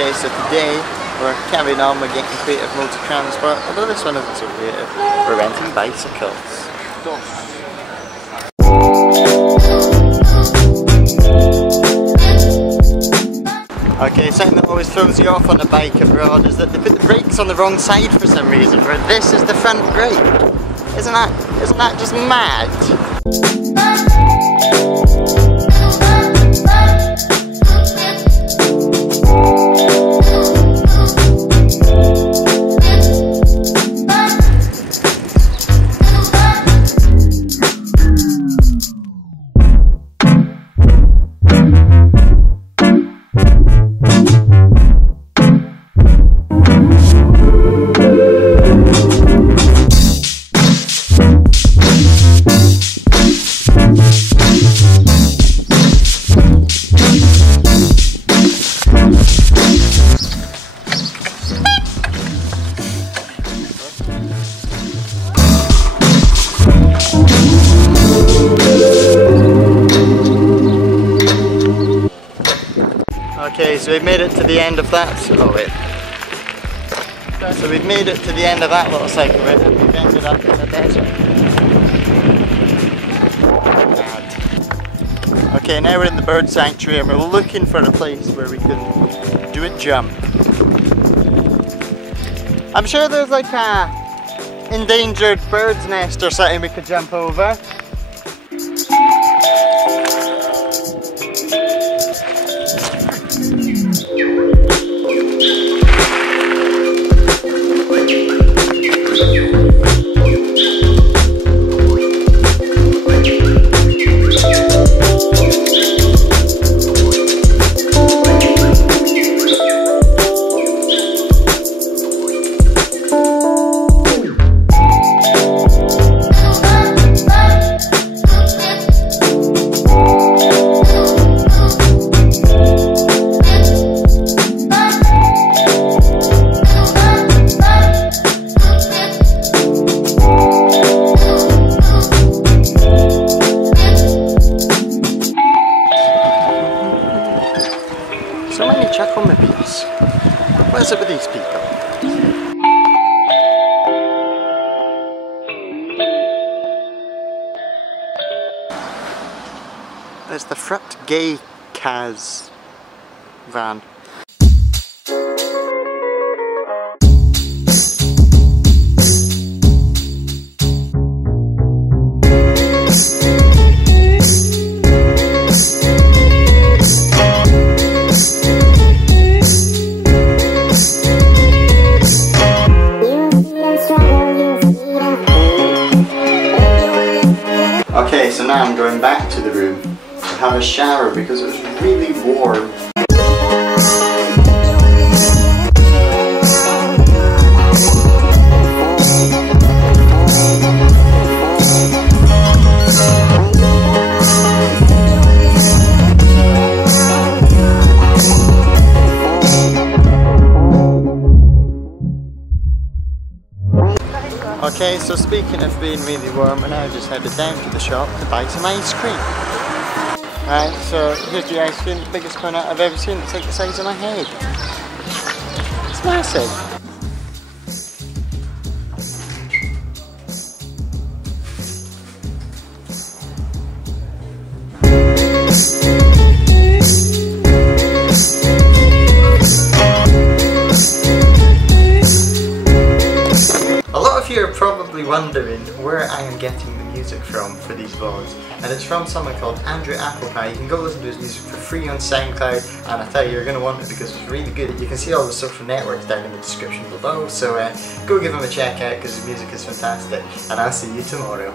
Okay, so today we're carrying on with getting creative modes of transport, although this one isn't so creative. We're renting bicycles. Okay, something that always throws you off on a bike abroad is that they put the brakes on the wrong side for some reason, where this is the front brake. Isn't that just mad? Okay, so we've made it to the end of that. Oh wait. So we've made it to the end of that little cycle route and we've ended up in the desert. Okay, now we're in the bird sanctuary and we're looking for a place where we can do a jump. I'm sure there's like a endangered bird's nest or something we could jump over. So many Chacomobiles. What is it with these people? There's the Fruit Gay Kaz van. Okay, so now I'm going back to the room to have a shower because it was really warm. Okay, so speaking of being really warm, we're now just headed down to the shop to buy some ice cream. Right, so here's the ice cream, the biggest donut I've ever seen. It's like the size of my head. It's massive. You're probably wondering where I am getting the music from for these vlogs, and it's from someone called Andrew Applepie. You can go listen to his music for free on SoundCloud, and I tell you, you're going to want it because it's really good. You can see all the social networks down in the description below, so go give him a check out because his music is fantastic, and I'll see you tomorrow.